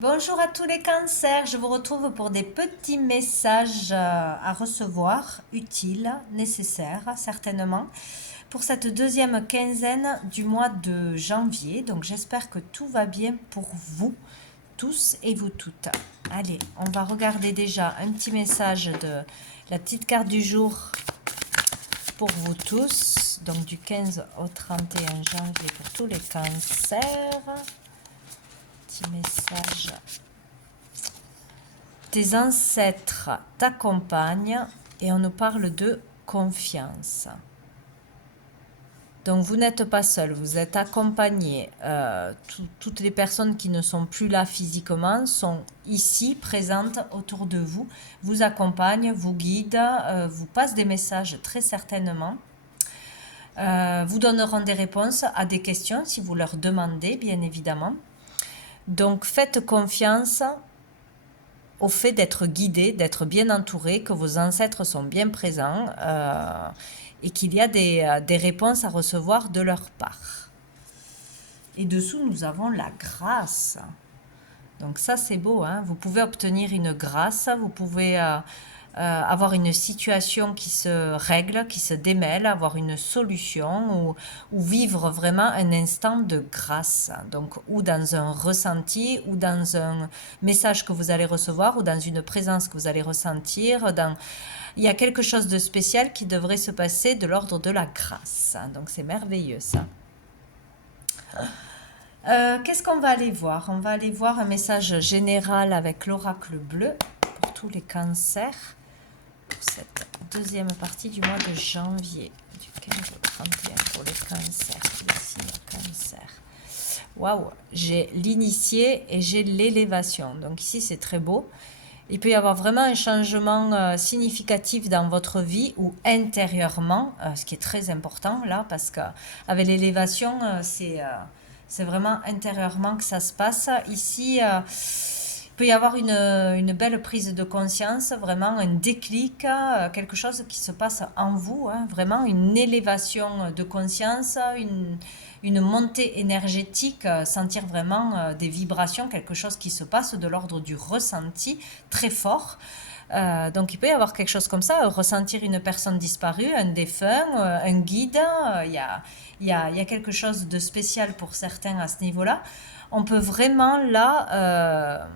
Bonjour à tous les cancers, je vous retrouve pour des petits messages à recevoir, utiles, nécessaires certainement, pour cette deuxième quinzaine du mois de janvier. Donc j'espère que tout va bien pour vous tous et vous toutes. Allez, on va regarder déjà un petit message de la petite carte du jour pour vous tous, donc du 15 au 31 janvier pour tous les cancers. Petit message. Tes ancêtres t'accompagnent et on nous parle de confiance. Donc vous n'êtes pas seul, vous êtes accompagné. Toutes les personnes qui ne sont plus là physiquement sont ici, présentes autour de vous, vous accompagnent, vous guident, vous passent des messages très certainement. Vous donneront des réponses à des questions si vous leur demandez, bien évidemment. Donc faites confiance au fait d'être guidé, d'être bien entouré, que vos ancêtres sont bien présents et qu'il y a des réponses à recevoir de leur part. Et dessous, nous avons la grâce. Donc ça, c'est beau, hein. Vous pouvez obtenir une grâce, vous pouvez avoir une situation qui se règle, qui se démêle, avoir une solution ou vivre vraiment un instant de grâce. Donc, ou dans un ressenti, ou dans un message que vous allez recevoir, ou dans une présence que vous allez ressentir. Il y a quelque chose de spécial qui devrait se passer de l'ordre de la grâce. Donc, c'est merveilleux, ça. Qu'est-ce qu'on va aller voir? On va aller voir un message général avec l'oracle bleu pour tous les cancers. Pour cette deuxième partie du mois de janvier, du 15 au 31 pour les cancers, les signes cancer. Waouh, j'ai l'initié et j'ai l'élévation. Donc ici, c'est très beau. Il peut y avoir vraiment un changement significatif dans votre vie ou intérieurement, ce qui est très important là, parce qu'avec l'élévation, c'est vraiment intérieurement que ça se passe. Ici, il peut y avoir une belle prise de conscience, vraiment un déclic, quelque chose qui se passe en vous, hein, vraiment une élévation de conscience, une montée énergétique, sentir vraiment des vibrations, quelque chose qui se passe de l'ordre du ressenti très fort. Donc il peut y avoir quelque chose comme ça, ressentir une personne disparue, un défunt, un guide, il y a quelque chose de spécial pour certains à ce niveau-là. On peut vraiment là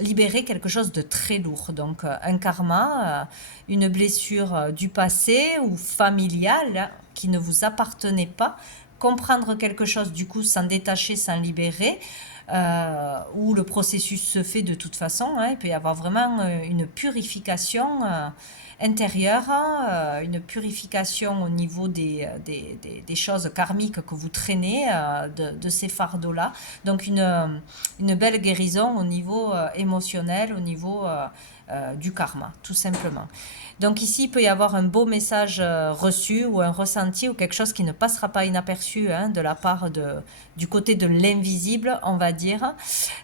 libérer quelque chose de très lourd, donc un karma, une blessure du passé ou familiale qui ne vous appartenait pas, comprendre quelque chose du coup, s'en détacher, s'en libérer, où le processus se fait de toute façon, hein. Il peut y avoir vraiment une purification intérieure, une purification au niveau des choses karmiques que vous traînez, de ces fardeaux-là. Donc une belle guérison au niveau émotionnel, au niveau du karma, tout simplement. Donc ici, il peut y avoir un beau message reçu ou un ressenti ou quelque chose qui ne passera pas inaperçu, hein, de la part du côté de l'invisible, on va dire.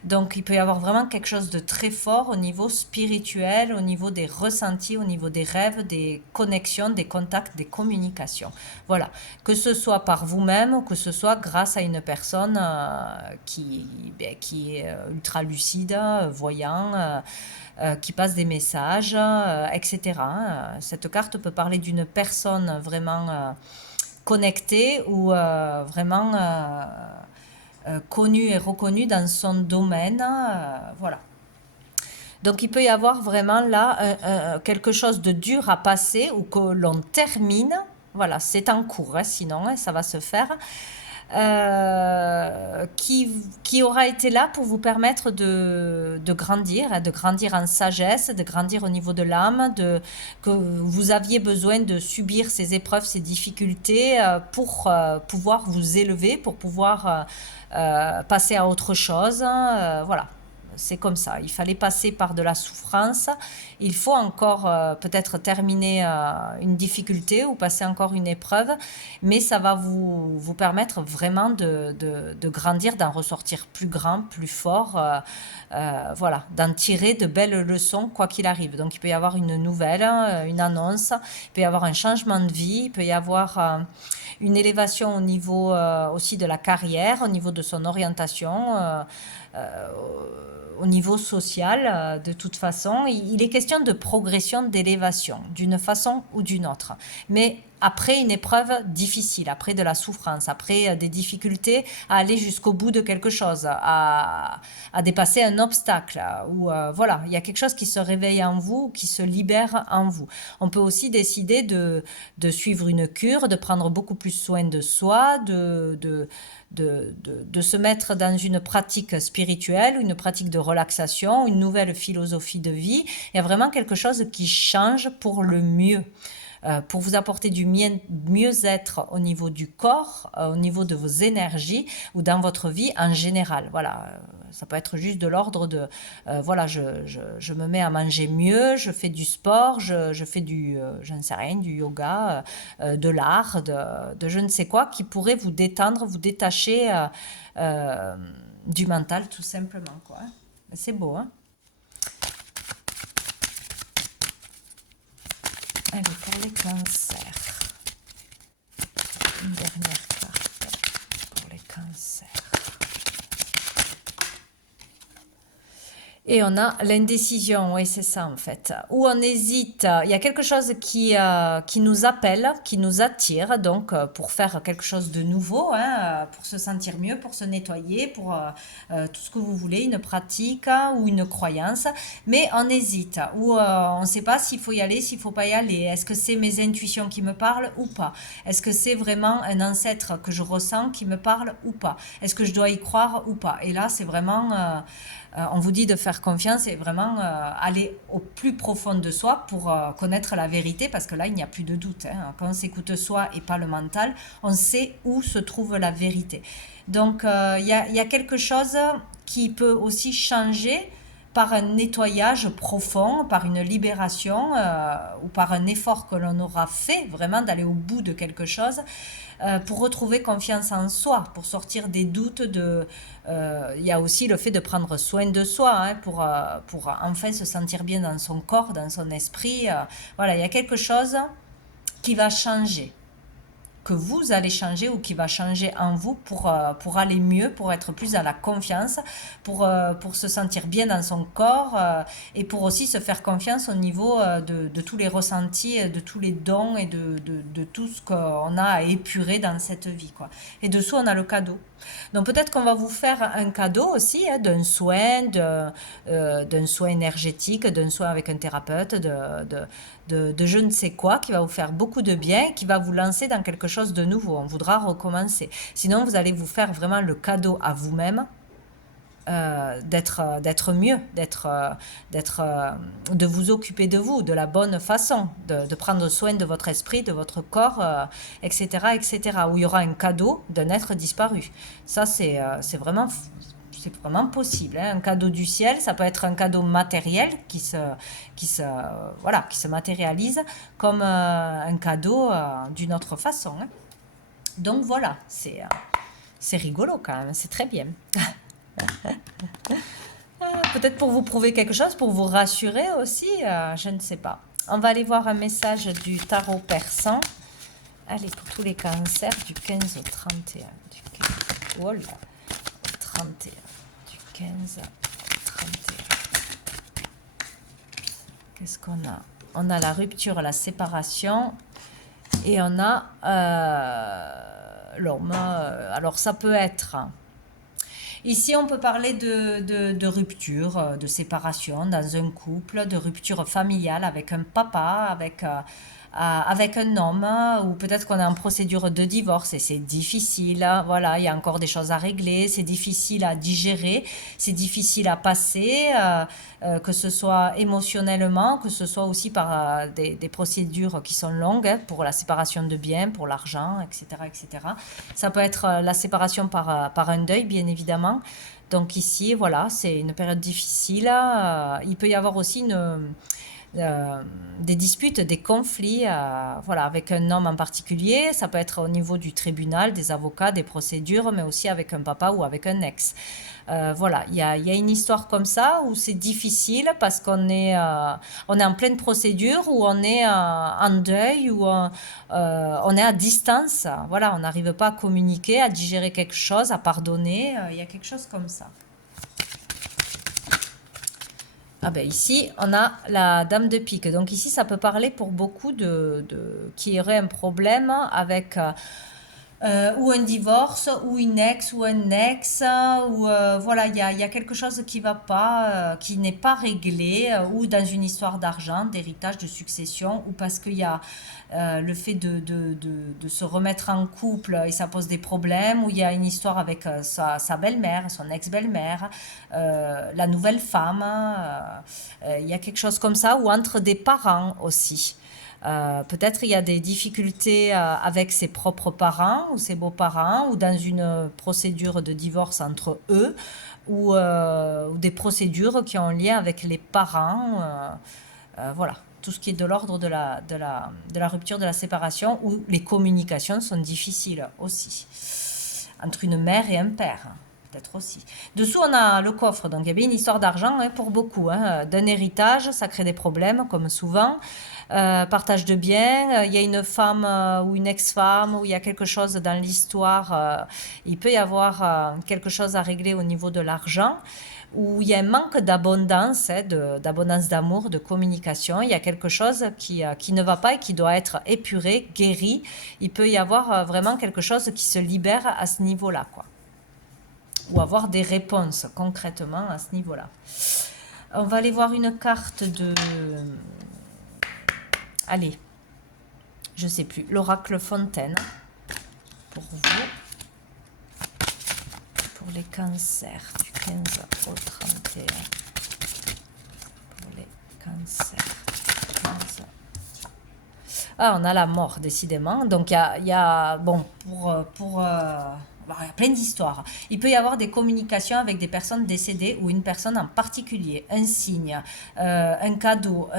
Donc il peut y avoir vraiment quelque chose de très fort au niveau spirituel, au niveau des ressentis, au niveau des rêves, des connexions, des contacts, des communications. Voilà, que ce soit par vous-même ou que ce soit grâce à une personne qui est ultra lucide, voyant, qui passe des messages, etc. Cette carte peut parler d'une personne vraiment connectée ou vraiment connue et reconnue dans son domaine. Voilà. Donc il peut y avoir vraiment là quelque chose de dur à passer ou que l'on termine. Voilà, c'est en cours, hein, sinon hein, ça va se faire. Qui aura été là pour vous permettre de grandir, hein, de grandir en sagesse, de grandir au niveau de l'âme, que vous aviez besoin de subir ces épreuves, ces difficultés pour pouvoir vous élever, pour pouvoir passer à autre chose. Voilà. C'est comme ça, il fallait passer par de la souffrance, il faut encore peut-être terminer une difficulté ou passer encore une épreuve, mais ça va vous permettre vraiment de grandir, d'en ressortir plus grand, plus fort, voilà, d'en tirer de belles leçons quoi qu'il arrive. Donc il peut y avoir une nouvelle, une annonce, il peut y avoir un changement de vie, il peut y avoir une élévation au niveau aussi de la carrière, au niveau de son orientation, au niveau social, de toute façon. Il est question de progression, d'élévation, d'une façon ou d'une autre. Mais après une épreuve difficile, après de la souffrance, après des difficultés à aller jusqu'au bout de quelque chose, à dépasser un obstacle, ou voilà, il y a quelque chose qui se réveille en vous, qui se libère en vous. On peut aussi décider de suivre une cure, de prendre beaucoup plus soin de soi, de se mettre dans une pratique spirituelle, une pratique de relaxation, une nouvelle philosophie de vie. Il y a vraiment quelque chose qui change pour le mieux. Pour vous apporter du mieux-être au niveau du corps, au niveau de vos énergies ou dans votre vie en général. Voilà, ça peut être juste de l'ordre de, voilà, je me mets à manger mieux, je fais du sport, je fais du, je ne sais rien, du yoga, de l'art, de je ne sais quoi, qui pourrait vous détendre, vous détacher du mental tout simplement, quoi. C'est beau, hein? Allez, pour les cancers, une dernière carte pour les cancers. Et on a l'indécision, oui, c'est ça en fait. Où on hésite, il y a quelque chose qui nous appelle, qui nous attire, donc pour faire quelque chose de nouveau, hein, pour se sentir mieux, pour se nettoyer, pour tout ce que vous voulez, une pratique ou une croyance. Mais on hésite, ou on ne sait pas s'il faut y aller, s'il ne faut pas y aller. Est-ce que c'est mes intuitions qui me parlent ou pas? Est-ce que c'est vraiment un ancêtre que je ressens qui me parle ou pas? Est-ce que je dois y croire ou pas? Et là, c'est vraiment... on vous dit de faire confiance et vraiment aller au plus profond de soi pour connaître la vérité, parce que là, il n'y a plus de doute, hein. Quand on s'écoute soi et pas le mental, on sait où se trouve la vérité. Donc, il y a quelque chose qui peut aussi changer par un nettoyage profond, par une libération ou par un effort que l'on aura fait, vraiment d'aller au bout de quelque chose, pour retrouver confiance en soi, pour sortir des doutes. Il y a aussi le fait de prendre soin de soi, hein, pour enfin se sentir bien dans son corps, dans son esprit. Voilà, il y a quelque chose qui va changer, que vous allez changer ou qui va changer en vous pour aller mieux, pour être plus dans la confiance, pour se sentir bien dans son corps, et pour aussi se faire confiance au niveau de tous les ressentis, de tous les dons et de tout ce qu'on a à épurer dans cette vie, quoi. Et dessous, on a le cadeau. Donc peut-être qu'on va vous faire un cadeau aussi, hein, d'un soin énergétique, d'un soin avec un thérapeute, de je ne sais quoi, qui va vous faire beaucoup de bien, qui va vous lancer dans quelque chose de nouveau. On voudra recommencer. Sinon, vous allez vous faire vraiment le cadeau à vous-même, d'être mieux, de vous occuper de vous de la bonne façon, de prendre soin de votre esprit, de votre corps, etc., etc., où il y aura un cadeau d'un être disparu. Ça, c'est vraiment possible, hein. Un cadeau du ciel, ça peut être un cadeau matériel voilà, qui se matérialise comme un cadeau d'une autre façon, hein. Donc voilà, c'est rigolo quand même, c'est très bien. Peut-être pour vous prouver quelque chose, pour vous rassurer aussi, je ne sais pas. On va aller voir un message du tarot persan. Allez, pour tous les cancers, du 15 au 31. Du 15 oh là, au 31. Du 15 au 31. Qu'est-ce qu'on a? On a la rupture, la séparation. Et on a l'homme. Alors, ça peut être... Ici, on peut parler de rupture, de séparation dans un couple, de rupture familiale avec un papa, avec un homme, ou peut-être qu'on est en procédure de divorce et c'est difficile. Voilà, il y a encore des choses à régler, c'est difficile à digérer, c'est difficile à passer, que ce soit émotionnellement, que ce soit aussi par des procédures qui sont longues, hein, pour la séparation de biens, pour l'argent, etc., etc. Ça peut être la séparation par un deuil, bien évidemment. Donc ici, voilà, c'est une période difficile. Il peut y avoir aussi des disputes, des conflits, voilà, avec un homme en particulier. Ça peut être au niveau du tribunal, des avocats, des procédures, mais aussi avec un papa ou avec un ex. Voilà, il y a une histoire comme ça où c'est difficile parce qu'on est en pleine procédure, ou on est en deuil, ou on est à distance. Voilà, on n'arrive pas à communiquer, à digérer quelque chose, à pardonner. Il y a quelque chose comme ça. Ah ben ici, on a la dame de pique. Donc ici, ça peut parler pour beaucoup qui auraient un problème avec ou un divorce, ou une ex, ou un ex, ou voilà, il y a quelque chose qui va pas, qui n'est pas réglé, ou dans une histoire d'argent, d'héritage, de succession, ou parce qu'il y a le fait de se remettre en couple et ça pose des problèmes, ou il y a une histoire avec sa belle-mère, son ex-belle-mère, la nouvelle femme, il y a quelque chose comme ça, ou entre des parents aussi. Peut-être il y a des difficultés avec ses propres parents ou ses beaux-parents ou dans une procédure de divorce entre eux ou des procédures qui ont un lien avec les parents. Voilà, tout ce qui est de l'ordre de la rupture, de la séparation, où les communications sont difficiles aussi, entre une mère et un père. Peut-être aussi. Dessous, on a le coffre. Donc, il y avait une histoire d'argent pour beaucoup. D'un héritage, ça crée des problèmes, comme souvent. Partage de biens. Il y a une femme ou une ex-femme, ou il y a quelque chose dans l'histoire. Il peut y avoir quelque chose à régler au niveau de l'argent, où il y a un manque d'abondance, d'abondance d'amour, de communication. Il y a quelque chose qui ne va pas et qui doit être épuré, guéri. Il peut y avoir vraiment quelque chose qui se libère à ce niveau-là, quoi. Ou avoir des réponses concrètement à ce niveau-là. On va aller voir une carte de... Allez, je sais plus, l'oracle Fontaine, pour vous, pour les cancers, du 15 au 31, pour les cancers, 15. Ah, on a la mort, décidément, donc il y a bon, il y a plein d'histoires. Il peut y avoir des communications avec des personnes décédées ou une personne en particulier, un signe, un cadeau,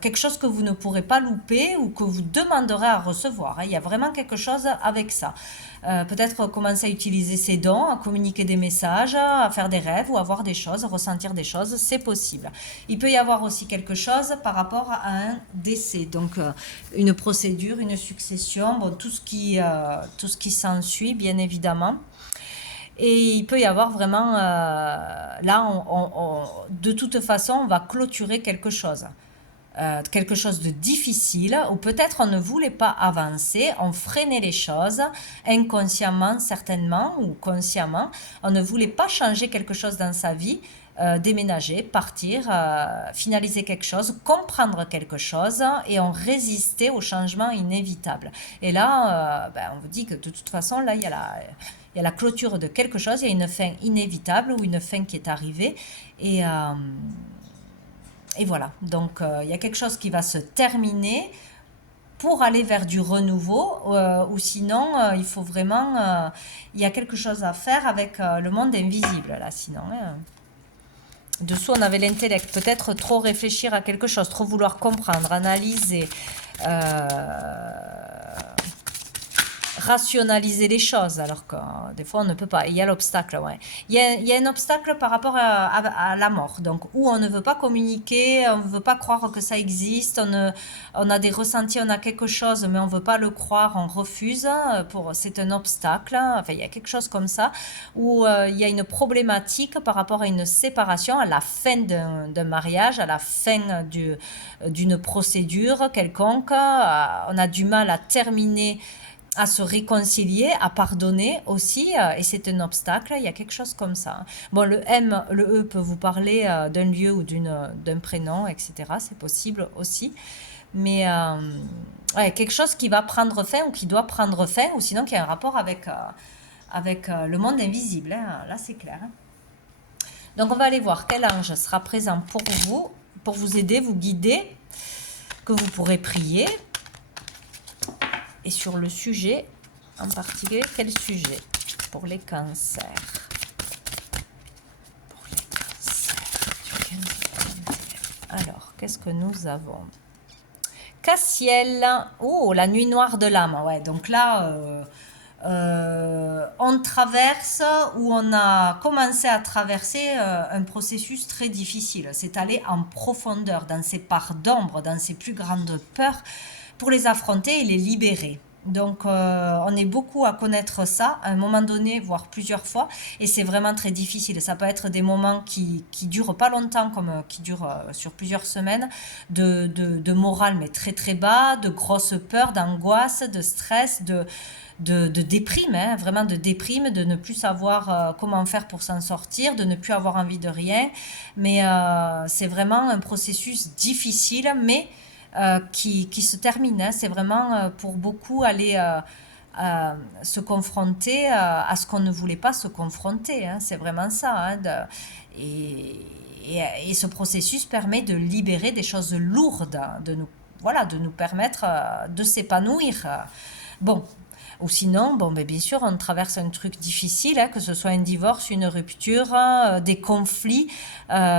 quelque chose que vous ne pourrez pas louper ou que vous demanderez à recevoir. Il y a vraiment quelque chose avec ça. Peut-être commencer à utiliser ses dons, à communiquer des messages, à faire des rêves ou à voir des choses, ressentir des choses, c'est possible. Il peut y avoir aussi quelque chose par rapport à un décès, donc une procédure, une succession, bon, tout ce qui s'ensuit, bien évidemment. Et il peut y avoir vraiment, là, de toute façon, on va clôturer quelque chose de difficile, ou peut-être on ne voulait pas avancer, on freinait les choses, inconsciemment certainement, ou consciemment, on ne voulait pas changer quelque chose dans sa vie, déménager, partir, finaliser quelque chose, comprendre quelque chose, et on résistait au changement inévitable. Et là, on vous dit que de toute façon, là, il y a la clôture de quelque chose, il y a une fin inévitable ou une fin qui est arrivée, et voilà, donc il y a quelque chose qui va se terminer pour aller vers du renouveau, ou sinon il faut vraiment, il y a quelque chose à faire avec le monde invisible là, sinon. Dessous on avait l'intellect, peut-être trop réfléchir à quelque chose, trop vouloir comprendre, analyser, rationaliser les choses, alors que des fois on ne peut pas. Il y a l'obstacle, ouais. Il y a un obstacle par rapport à la mort, donc où on ne veut pas communiquer, on ne veut pas croire que ça existe, on a des ressentis, on a quelque chose, mais on ne veut pas le croire, on refuse, c'est un obstacle, enfin il y a quelque chose comme ça, où il y a une problématique par rapport à une séparation, à la fin d'un mariage, à la fin d'une procédure quelconque, on a du mal à terminer, à se réconcilier, à pardonner aussi, et c'est un obstacle, il y a quelque chose comme ça. Bon, le M, le E peut vous parler d'un lieu ou d'un prénom, etc. C'est possible aussi. Mais ouais, quelque chose qui va prendre fin ou qui doit prendre fin, ou sinon qui a un rapport avec le monde invisible. Là, c'est clair. Donc, on va aller voir quel ange sera présent pour vous aider, vous guider, que vous pourrez prier. Et sur le sujet, en particulier, quel sujet? Pour les cancers. Pour les cancers du 15 au 31. Alors, qu'est-ce que nous avons? Cassiel. Oh, la nuit noire de l'âme. Ouais, donc là, on traverse, ou on a commencé à traverser un processus très difficile. C'est aller en profondeur, dans ces parts d'ombre, dans ces plus grandes peurs, pour les affronter et les libérer. Donc, on est beaucoup à connaître ça, à un moment donné, voire plusieurs fois, et c'est vraiment très difficile. Ça peut être des moments qui durent pas longtemps, comme qui durent sur plusieurs semaines, de morale, mais très très bas, de grosses peurs, d'angoisse, de stress, de déprime, hein, vraiment de déprime, de ne plus savoir comment faire pour s'en sortir, de ne plus avoir envie de rien. Mais c'est vraiment un processus difficile, mais qui se termine, hein. C'est vraiment pour beaucoup aller se confronter à ce qu'on ne voulait pas se confronter, hein. C'est vraiment ça, hein, et, et ce processus permet de libérer des choses lourdes, de nous, voilà, de nous permettre de s'épanouir. Bon, ou sinon, bon, ben, bien sûr, on traverse un truc difficile, hein, que ce soit un divorce, une rupture, des conflits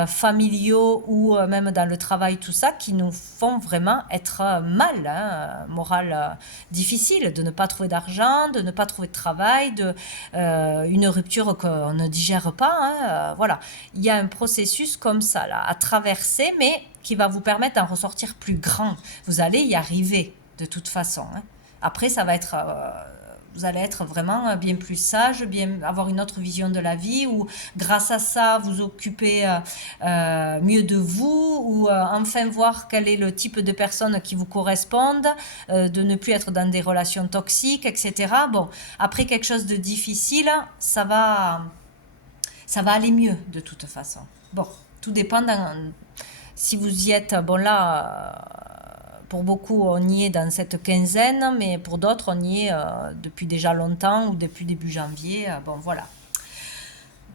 familiaux ou même dans le travail, tout ça, qui nous font vraiment être mal, hein, moral difficile, de ne pas trouver d'argent, de ne pas trouver de travail, une rupture qu'on ne digère pas, hein, voilà. Il y a un processus comme ça, là, à traverser, mais qui va vous permettre d'en ressortir plus grand. Vous allez y arriver, de toute façon, hein. Après, ça va être, vous allez être vraiment bien plus sage, bien avoir une autre vision de la vie, ou grâce à ça, vous occuper mieux de vous, ou enfin voir quel est le type de personnes qui vous correspondent, de ne plus être dans des relations toxiques, etc. Bon, après quelque chose de difficile, ça va aller mieux de toute façon. Bon, tout dépend si vous y êtes, bon là, pour beaucoup, on y est dans cette quinzaine, mais pour d'autres, on y est depuis déjà longtemps ou depuis début janvier. Bon, voilà.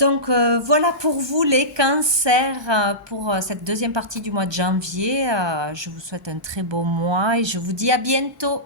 Donc voilà pour vous les cancers pour cette deuxième partie du mois de janvier. Je vous souhaite un très beau mois et je vous dis à bientôt.